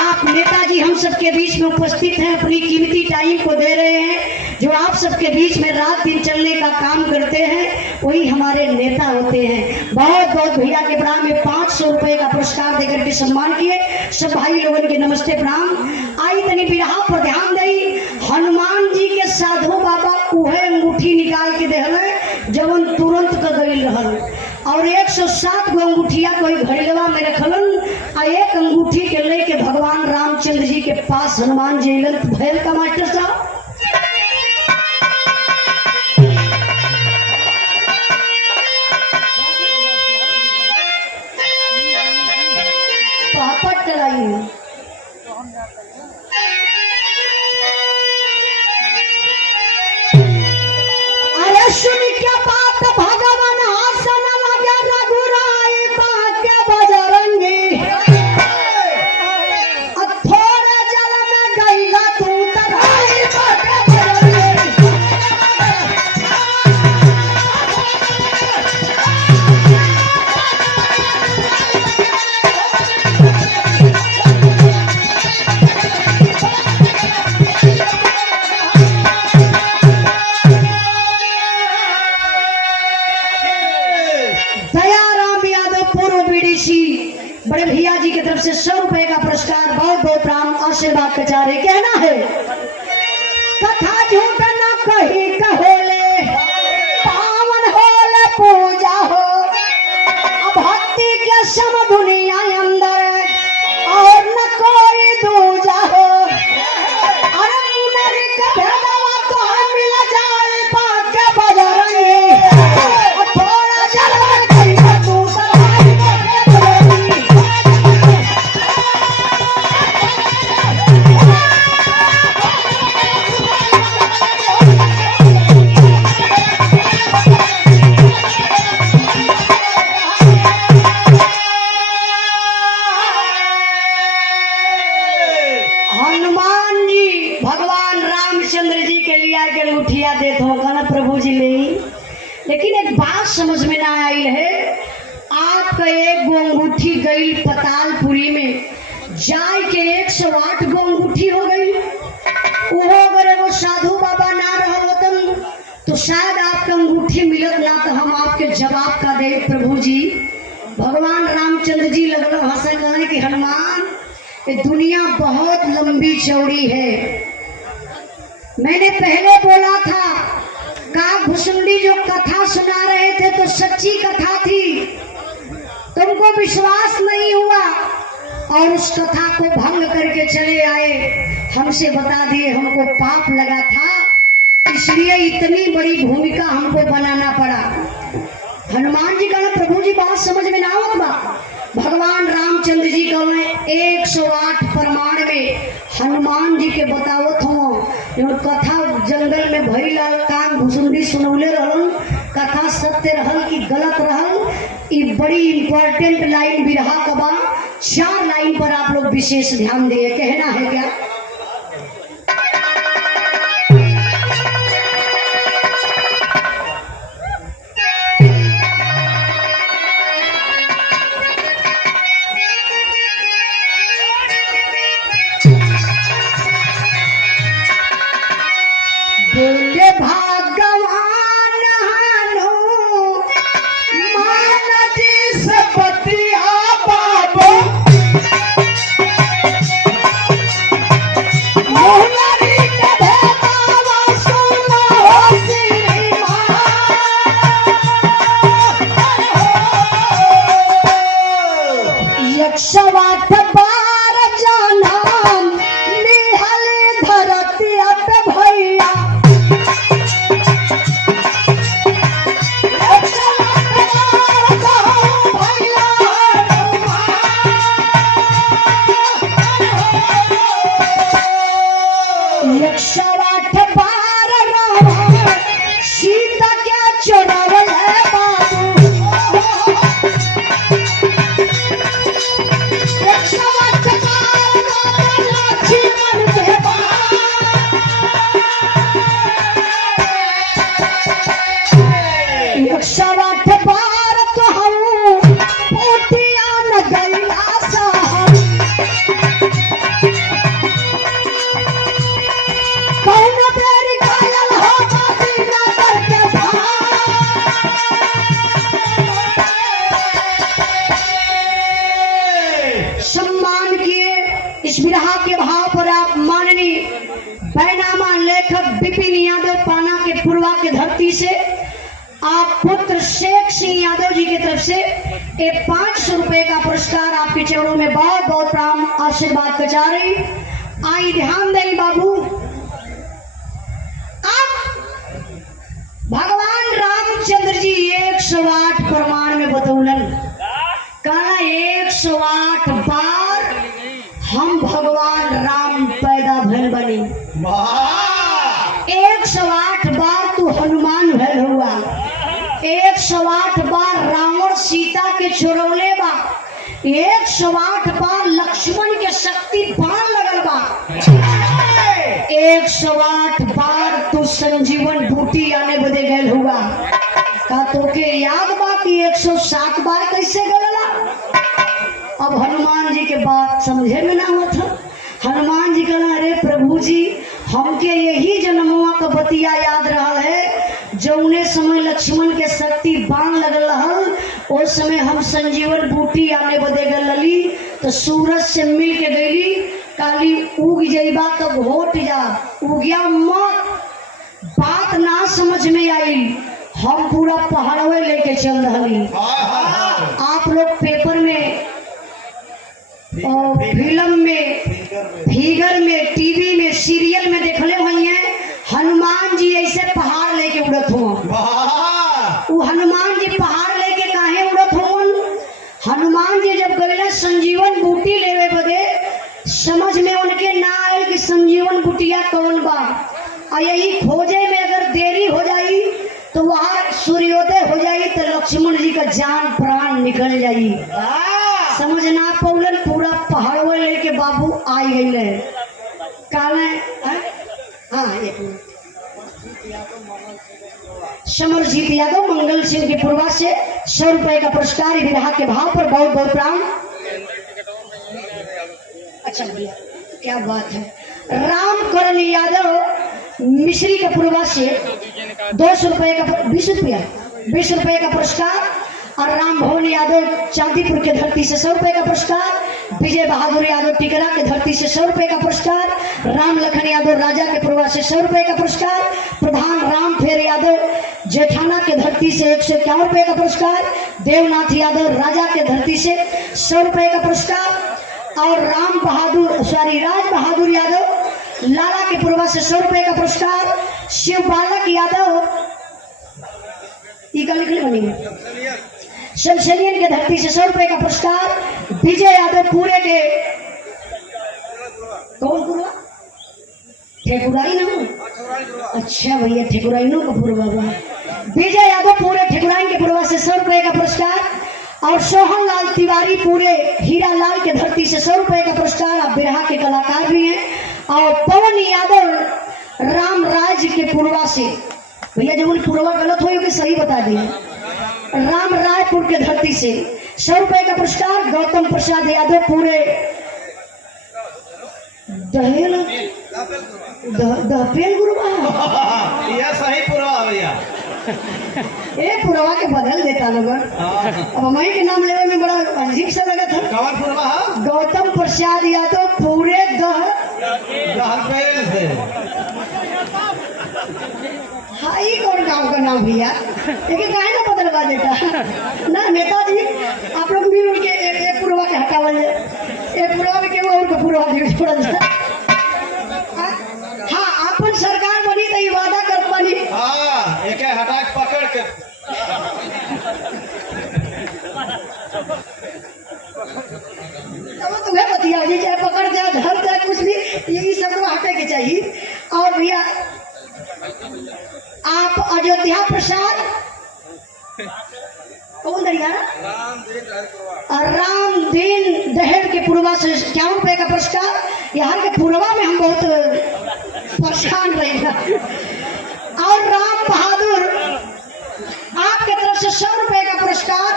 आप नेताजी हम सबके बीच में उपस्थित हैं, अपनी कीमती टाइम को दे रहे हैं। जो आप सबके बीच में रात दिन चलने का काम करते हैं वही हमारे नेता होते हैं। बहुत बहुत भैया के प्रणाम में 500 रुपए का पुरस्कार देकर के सम्मान किए सब भाई लोगों के नमस्ते प्रणाम। आई तनी बिरहा पर ध्यान दई। हनुमान जी के साधु बाबा उहे अंगूठी निकाल के देहले जवन तुरंत का गई रहल, और 107 गो अंगूठिया कोई घड़िलवा में रखलन। आ एक अंगूठी के लेके भगवान रामचंद्र जी के पास हनुमान जी भैल का मास्टर साहब। पापट चलाई अरे सुन क्या बात भगवान आसन रघुराई बाके बजरंगी। थोड़े जल में गईला तू तराई बाके बजरंगी। बड़े भैया जी की तरफ से 100 रुपए का पुरस्कार। बहुत बहुत राम आशीर्वाद कचारे। कहना है कथा झूठ न कही कहोले, पावन होले पूजा हो। भक्ति के सम दुनिया अंदर और न कोई दूजा हो। अरे मुनर के भेदवा तो हम मिल जाए बाके बजरंगी। थोड़ा जल में गई तू तराई बाके बजरंगी। आयल है, आपका एक गो अंगूठी गई पतालपुरी में, जाय के 108 गो अंगूठी हो गई। वो अगर एगो साधु बाबा ना रहल होतन तो शायद आपका अंगूठी मिलत ना। तो हम आपके जवाब का दे प्रभु जी। भगवान रामचंद्र जी लगल हंसे कहे कि हनुमान, ये दुनिया बहुत लंबी चौड़ी है। मैंने पहले बोला था काग भुसुंडी जो कथा सुना रहे थे तो सच्ची कथा थी, तुमको विश्वास नहीं हुआ और उस कथा को भंग करके चले आए, हमसे बता दिए हमको पाप लगा था, इसलिए इतनी बड़ी भूमिका हमको बनाना पड़ा। हनुमान जी कहना प्रभु जी बात समझ में ना आवत बा। भगवान रामचंद्र जी कहने 108 प्रमाण में हनुमान जी के बतावत हो कथा जंगल में भइल काग भुसुंडी सुनौले रहल, कथा सत्य रहल कि गलत रहल, ये बड़ी इंपॉर्टेंट लाइन बिरहा का बा। 4 लाइन पर आप लोग विशेष ध्यान दिए, कहना है क्या? बोले भगवान हनु मान जी सपतिया बाबू मोहनरी के भेदावा सुनो श्री यक्षवाट बार जानम निहल धरती अत भैया यक्षवाट बार रावण सीता क्या चुरावल है बाबू। यक्षवाट बार रावण लक्ष्मण के यक्षवाट बार तो हम पोटिया न गैला साहब कौन बेरी कायल हो बाती ना करके सम्मान किए। इस विरहा के भाव पर आप माननीय बैनामा लेखक विपिन यादव पाना के पूर्वा के धरती से आप पुत्र शेख सिंह यादव जी की तरफ से एक 500 रुपए का पुरस्कार आपके चरणों में बहुत बहुत प्राण आशीर्वाद बचा रही। आई ध्यान दें बाबू, भगवान रामचंद्र जी 108 प्रमाण में बतौलन, कहना 108 बार हम भगवान राम पैदा भइल बनी, 108 बार तू हनुमान भइल हुआ, 108 बार रावण सीता के चुरौले बा, 108 बार लक्ष्मण के शक्ति बाण लगल बा, 108 बार तू संजीवन बूटी आने बदे गल हुआ। का तोके याद बा कि 107 बार कैसे गलला? अब हनुमान जी के बात समझे में ना मत। हनुमान जी कहना अरे प्रभु जी हमके यही जन्मुआ का बतिया याद रहा है, जौने समय लक्ष्मण के शक्ति बाण लगल रहल उस समय हम संजीवन बूटी आने बदे गलली तो सूरज से मिल के गईली, काली उग जइबा तो घोट जा, उगिया मत, बात ना समझ में आई, हम पूरा पहाड़वे लेके चल रही। आप लोग पेपर में और फिल्म में, फिगर में, टीवी में, सीरियल में देखले हुई हैं हनुमान जी ऐसे पहाड़ लेके उड़त हो। वो हनुमान जी पहाड़ लेके काहे उड़त हो? हनुमान जी जब गए संजीवन बूटी लेवे बदे समझ में उनके ना आयल कि संजीवन बूटिया कौन बा, और यही खोजे में अगर देरी हो जाई तो वहां सूर्योदय हो जाई तो लक्ष्मण जी का जान प्राण निकल जाई। समझ ना पौलन, पूरा पहाड़वे लेके बाबू आई गई काले। हाँ एक मिनट, समरजीत यादव मंगल सिंह के पूर्वा से 100 रुपए का पुरस्कार विवाह के भाव पर बहुत बहुत प्रणाम। अच्छा भैया क्या बात है। रामकरण यादव मिश्री के पूर्वा से 200 रुपए का 20 रुपए का पुरस्कार और राम भवन यादव चांदीपुर के धरती से 100 रुपए का पुरस्कार। विजय बहादुर यादव टिकरा के धरती से 100 रुपए का पुरस्कार। राम लखन यादव राजा के पूर्वा से 100 रुपए का पुरस्कार। प्रधान राम फेर यादव जेठाना के धरती से 151 रुपए का पुरस्कार। देवनाथ यादव राजा के धरती से 100 रुपए का पुरस्कार और राज बहादुर यादव लाला के पूर्वा से 100 रुपए का पुरस्कार। शिव बालक यादव शमशेरियन के धरती से 100 रुपए का पुरस्कार। विजय यादव पूरे के कौन पूरा ठेकुराई ना, अच्छा भैया ठेकुराई नो का पूर्वा। विजय यादव पूरे ठेकुराई के पूर्वा से 100 रुपए का पुरस्कार और सोहन लाल तिवारी पूरे हीरा लाल के धरती से 100 रुपए का पुरस्कार। अब बिरहा के कलाकार भी हैं। और पवन यादव रामराज के पूर्वा से, भैया जब पूर्वा गलत हो कि सही बता दिए, राम रायपुर के धरती से 100 रुपए का पुरस्कार। गौतम प्रसाद यादव पूरे दहपेल गुरुवा यह सही पूरा भैया। ए पुरवा के बदल देता लोगन। अब हमारे के नाम लेवे में बड़ा अजीब सा लगा था। कौन पूर्वा? गौतम प्रसाद यादव पूरे दहपेल से। हाँ ये कौन गाँव का नाम भैया, लेकिन काहे ना बदलवा देता ना नेताजी। आप लोग भी उनके एक पूर्वा के हटावल एक पूर्वा में केवल उनका पूर्वा छोड़ा जाए। हाँ अपन सरकार बनी तो ये वादा कर बनी। हाँ एक हटा के पकड़ के अब तुम्हें बतिया जी चाहे पकड़ जाए धर जाए कुछ भी यही सबको हटे के चाहिए। और भैया आप अयोध्या प्रसाद कौन दरिया रामदीन दहेड़ के पूर्वा से 51 रुपए का पुरस्कार। यहाँ के पूर्वा में हम बहुत परेशान रहेगा। और राम बहादुर आपके तरफ से 100 रुपए का पुरस्कार।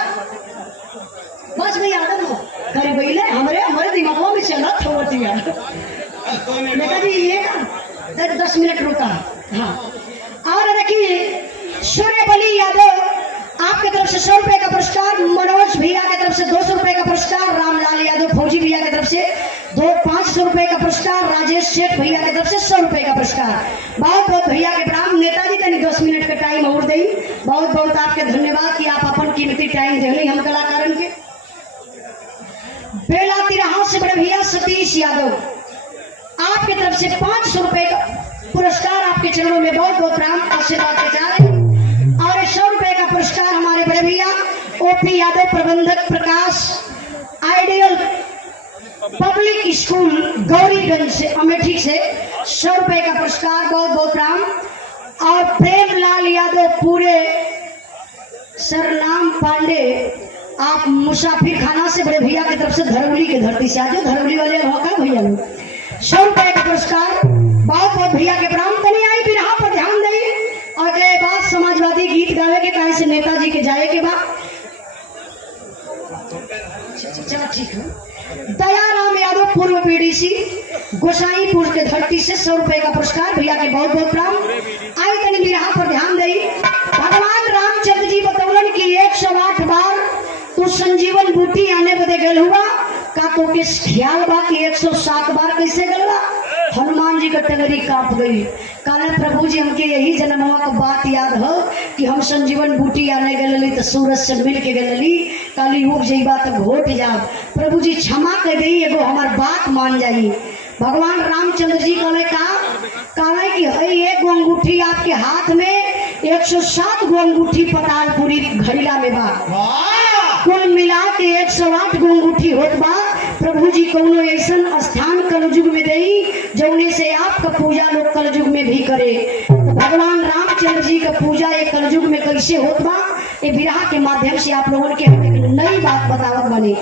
बस भैया आदम हो गरीब हमारे दिमागों में चला छोड़ दिया नेताजी ये ना 10 मिनट रुका। हाँ और देखिए सूर्यबली यादव आपके तरफ से 100 रुपए का पुरस्कार। मनोज भैया की तरफ से 200 रुपए का पुरस्कार। रामलाल यादव फौजी भैया की तरफ से 500 रुपए का पुरस्कार। राजेश सेठ भैया की तरफ से 100 रुपए का पुरस्कार। बहुत बहुत भैया के प्रणाम। नेताजी तनी 10 मिनट का टाइम और दी। बहुत बहुत आपके धन्यवाद कि आप अपन कीमती टाइम देनी हम कलाकारन के। बेला तिराहा से बड़े भैया सतीश यादव आपके तरफ से 500 रुपए का पुरस्कार। आपके चरणों में बहुत बहुत प्रणाम आशीर्वाद के जा रहे हैं। और 100 रुपए का पुरस्कार हमारे बड़े भैया ओपी यादव प्रबंधक प्रकाश आइडियल पब्लिक स्कूल गौरीगंज से अमेठी से 100 रुपए का पुरस्कार। बहुत बहुत प्रणाम। और प्रेमलाल यादव पूरे सरनाम पांडे आप मुसाफिर खाना से बड़े भैया की तरफ से धरौली की धरती से आज धरौली वाले मौका भैया 100 रुपए का पुरस्कार। बहुत बहुत भैया के प्रणाम। तनी आई बिरहा पर ध्यान दे और के बाद समाजवादी गीत गावे के कहे से नेताजी के जाए के बाद चलो ठीक है। दयाराम यादव पूर्व बीडीसी गोसाईपुर के धरती से 100 रुपए का पुरस्कार। भैया के बहुत बहुत प्रणाम। आई तनी बिरहा पर ध्यान दे। भगवान रामचंद्र जी बतौलन की 108 बार तू संजीवन बूटी आने बदे गल हुआ का तो के ख्याल बा कि 107 बार कैसे गलवा। हनुमान जी का टंगरी कांप गई। काले प्रभु जी हमके यही जन्मवा का बात याद हो कि हम संजीवन बूटी आने गलली तो सूरज से मिल के गलली काली उग जाइबा तो घोट जाब। प्रभु जी क्षमा कर गई एगो हमार बात मान जाई। भगवान रामचंद्र जी कहले कि हई एक अंगूठी आपके हाथ में 107 गो अंगूठी पतालपुरी घड़ीला में बा। कुल मिला के 108 गो अंगूठी होत बा। प्रभु जी कौनो ऐसा स्थान कलयुग में दई जौने से आपका पूजा लोग कलयुग में भी करे। तो भगवान रामचंद्र जी का पूजा एक कलयुग में कैसे होत बा ये बिरहा के माध्यम से आप लोगों के नई बात बतावत बने।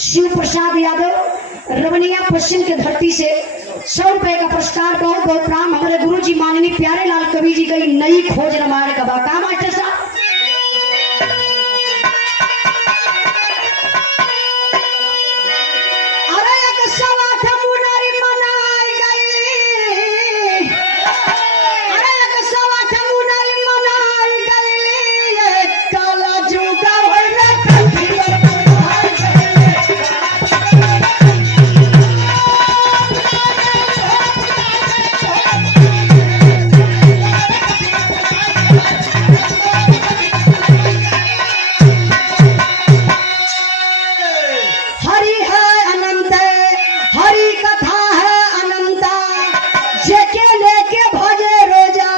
शिव प्रसाद यादव रमनिया पश्चिम के धरती से 100 रुपए का पुरस्कार, बहुत बहुत प्रणाम। हमारे गुरु जी माननीय प्यारे लाल कवि जी की नई खोज रामायण का बाका मास्टर साहब। अरे एक सवा ठमुनारी मनाई गईली, अरे एक सवा ठमुनारी मनाई गईली, एक काला जुगा होइले कंठिया पुराई गईली। हरि है अनंत, हरि कथा है अनंता, जेके लेके भजे रोजा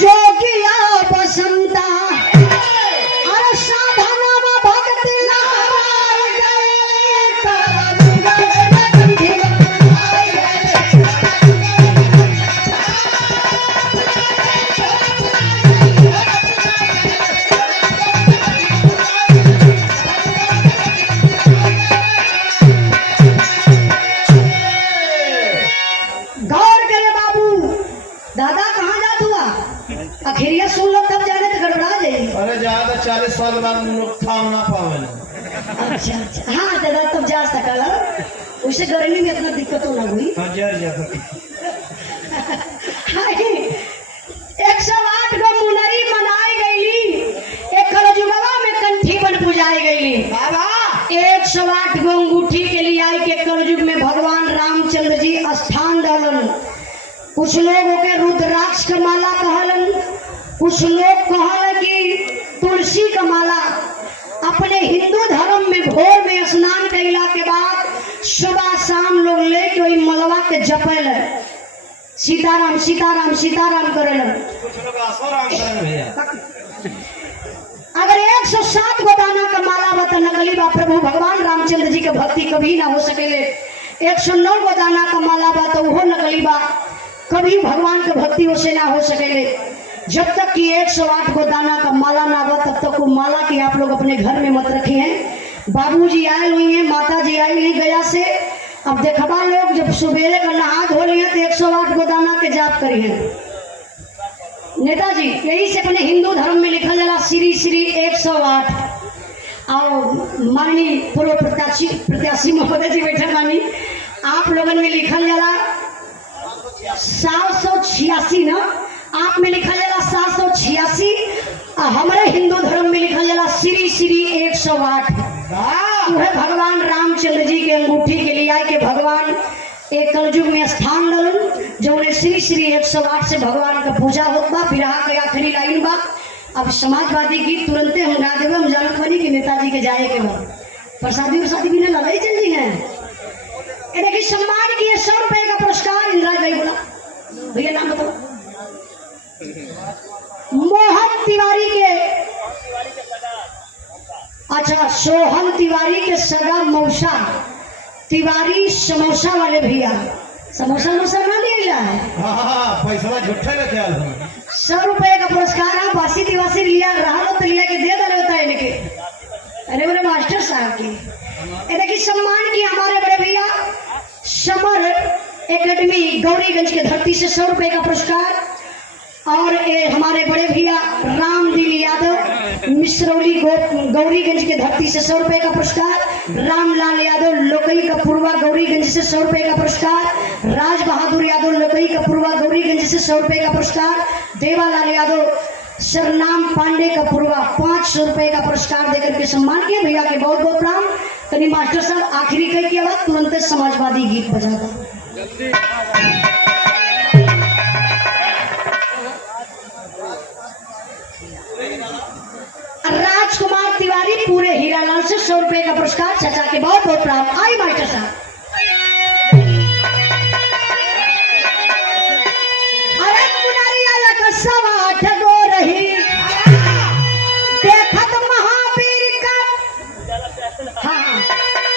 जोगिया बसंता। अरे साधना भक्ति लाल गए, काला जुगा होइले कंठिया पुराई गईली। गौर करे बाबू, दादा कहाँ जात हुआ? अखिरिया सुन लो तब जाने तो गड़बड़ा जाएगी। अरे ज्यादा 40 साल बाद हम लोग थाम ना पावे। अच्छा अच्छा, हाँ दादा तब जा सकल, उसे गर्मी में इतना दिक्कत ना हुई। हाँ जर जा 108 गो मुनरी मनाई गईली, एक कलजुगवा में कंठी बन पुजाई गईली। बाबा 108 गो अंगूठी के लिए आई के कलयुग में भगवान रामचंद्र जी स्थान डालन। कुछ लोग के रुद्राक्ष का माला कहलन, कुछ लोग कहल कि तुलसी का माला। अपने हिंदू धर्म में भोर में स्नान कैला के बाद सुबह शाम लोग लेके वही मलवा के जपल, सीताराम सीताराम सीताराम करेलन। कुछ लोग आसोराम करें भैया। अगर 107 गो दाना का माला बता नकली बा, प्रभु भगवान रामचंद्र जी के भक्ति कभी ना हो सकेले। 109 गो दाना का माला बा तो वो नकली बा, कभी भगवान के भक्ति उसे ना हो सकेले। जब तक कि 108 गो दाना का माला ना बा तब तक वो माला की आप लोग अपने घर में मत रखी हैं। बाबूजी आए हुई हैं, माता जी आई हुई गया से। अब देखबा लोग जब सुबेरे का नहा धो लिए तो 108 गो दाना के जाप करी है नेताजी। यही से अपने हिंदू धर्म में लिखा जाला श्री श्री 108। और माननीय पूर्व प्रत्याशी महोदय जी बैठे मानी, आप लोगन में लिखल जाला 786 ना, आप में लिखल जाला 786, हमारे हिंदू धर्म में लिखल जाला श्री श्री 108। वह भगवान रामचंद्र जी के अंगूठी के लिए आए के भगवान एक कलयुग में स्थान डालन, जो उन्हें श्री श्री 108 से भगवान का पूजा होत बा। बिरहा के आखिरी लाइन बा। अब समाजवादी गीत तुरंते हम गा देवे, हम जानत बनी कि नेताजी के जाए के बाद प्रसादी उसादी भी ना लड़ाई चल जी है। ये देखिए सम्मान किए 100 रुपए का पुरस्कार। इंदिरा गई बोला भैया नाम बताओ। मोहन तिवारी के, अच्छा सोहन तिवारी के सगा मौसा तिवारी समोसा वाले भैया। समोसा मोसा ना लिया है। हाँ पैसा झूठे लेके आल हम। 100 रुपए का पुरस्कार है। बासी दिवासी लिया रहा तो लिया के दे दे होता है इनके। अरे मेरे मास्टर साहब की ये देखिए सम्मान की हमारे बड़े भैया समर एकेडमी गौरीगंज के धरती से 100 रुपए का पुरस्कार। और ये हमारे बड़े भैया रामदिल यादव मिश्रौली गौरीगंज के धरती से 100 रुपए का पुरस्कार। रामलाल यादव लोकई का पूर्वा गौरीगंज से 100 रुपए का पुरस्कार। राज बहादुर यादव लोकई का पूर्वा गौरीगंज से 100 रुपए का पुरस्कार। देवालाल यादव सरनाम पांडे का पूर्वा 500 रुपए का पुरस्कार देकर के सम्मान किया। भैया के बहुत बहुत प्रणाम। कहीं मास्टर साहब आखिरी कई की आवाज तुरंत समाजवादी गीत बजा दो। राजकुमार तिवारी पूरे हीरालाल से 100 रुपए का पुरस्कार। चाचा के बहुत बहुत प्रणाम। आई मास्टर साहब। अरे मुनारी आया का 8 गो रही देखत महावीर का। हाँ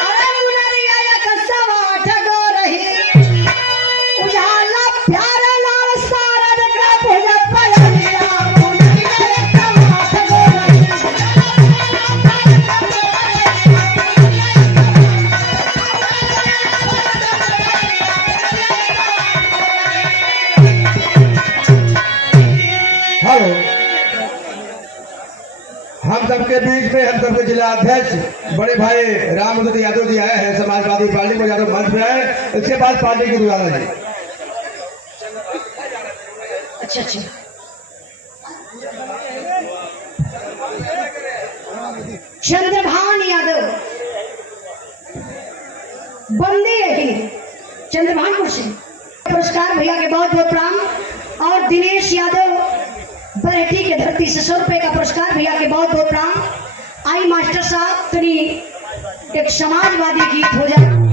अरे मुनारी आया का 8 गो रही उजाला प्यारा लाल सारद का भुजा पयलिया। मुनारी आया का 8 गो रही सबके बीच में हम सबके जिला अध्यक्ष बड़े भाई राम यादव जी आए हैं, समाजवादी पार्टी को यादव मंच में आए। इसके बाद पार्टी की दुआरा जी। अच्छा अच्छा, चंद्रभान यादव बंदी रही, चंद्रभानपुर से पुरस्कार भैया के बहुत बहुत प्रणाम। और दिनेश यादव बरहेटी के धरती से 100 रुपए का पुरस्कार भैया के बहुत बहुत प्रणाम। आई मास्टर साहब तनी एक समाजवादी गीत हो जाए।